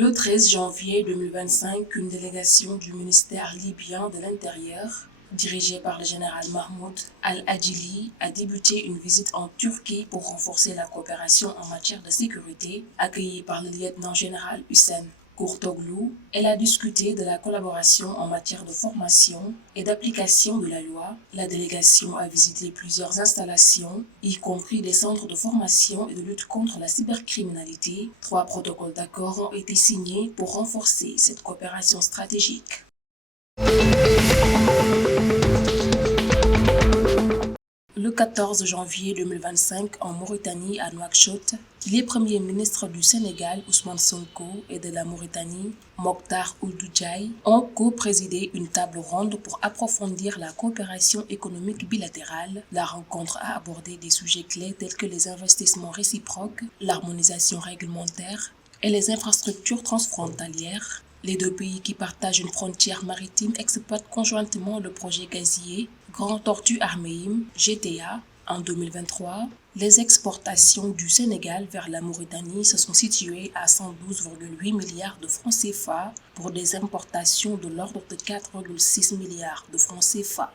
Le 13 janvier 2025, une délégation du ministère libyen de l'Intérieur, dirigée par le général Mahmoud Al-Adjili, a débuté une visite en Turquie pour renforcer la coopération en matière de sécurité, accueillie par le lieutenant-général Hüseyin Kurtoglu. Elle a discuté de la collaboration en matière de formation et d'application de la loi. La délégation a visité plusieurs installations, y compris des centres de formation et de lutte contre la cybercriminalité. 3 protocoles d'accord ont été signés pour renforcer cette coopération stratégique. Le 14 janvier 2025, en Mauritanie, à Nouakchott, les premiers ministres du Sénégal, Ousmane Sonko, et de la Mauritanie, Mokhtar Ould Djaï, ont co-présidé une table ronde pour approfondir la coopération économique bilatérale. La rencontre a abordé des sujets clés tels que les investissements réciproques, l'harmonisation réglementaire et les infrastructures transfrontalières. Les 2 pays qui partagent une frontière maritime exploitent conjointement le projet gazier Grand Tortue Ahmeyim (GTA). En 2023, les exportations du Sénégal vers la Mauritanie se sont situées à 112,8 milliards de francs CFA pour des importations de l'ordre de 4,6 milliards de francs CFA.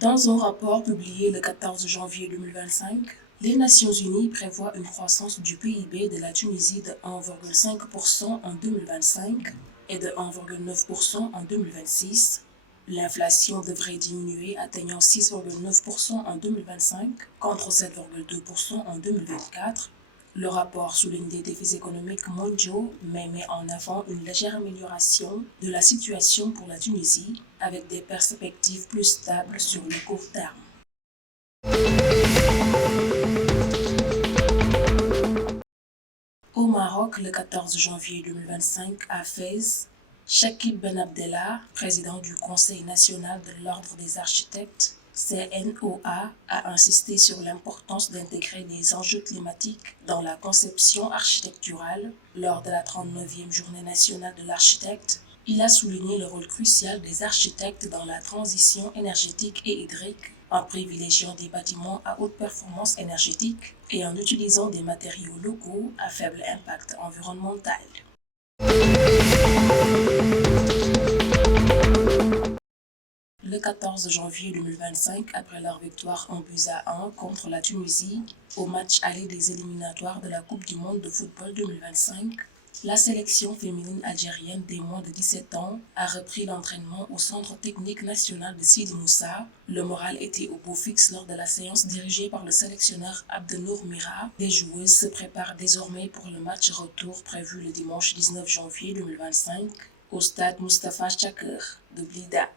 Dans un rapport publié le 14 janvier 2025, les Nations Unies prévoient une croissance du PIB de la Tunisie de 1,5% en 2025 et de 1,9% en 2026. L'inflation devrait diminuer, atteignant 6,9% en 2025 contre 7,2% en 2024. Le rapport souligne des défis économiques mondiaux, mais met en avant une légère amélioration de la situation pour la Tunisie, avec des perspectives plus stables sur le court terme. Au Maroc, le 14 janvier 2025, à Fès, Chakib Ben Abdallah, président du Conseil national de l'Ordre des architectes, CNOA, a insisté sur l'importance d'intégrer les enjeux climatiques dans la conception architecturale. Lors de la 39e journée nationale de l'architecte, il a souligné le rôle crucial des architectes dans la transition énergétique et hydrique, en privilégiant des bâtiments à haute performance énergétique et en utilisant des matériaux locaux à faible impact environnemental. Le 14 janvier 2025, après leur victoire en buts à 1 contre la Tunisie au match aller des éliminatoires de la Coupe du monde de football 2025, la sélection féminine algérienne des moins de 17 ans a repris l'entraînement au Centre technique national de Sidi Moussa. Le moral était au beau fixe lors de la séance dirigée par le sélectionneur Abdenour Mira. Les joueuses se préparent désormais pour le match retour prévu le dimanche 19 janvier 2025 au stade Moustapha Chaker de Blida.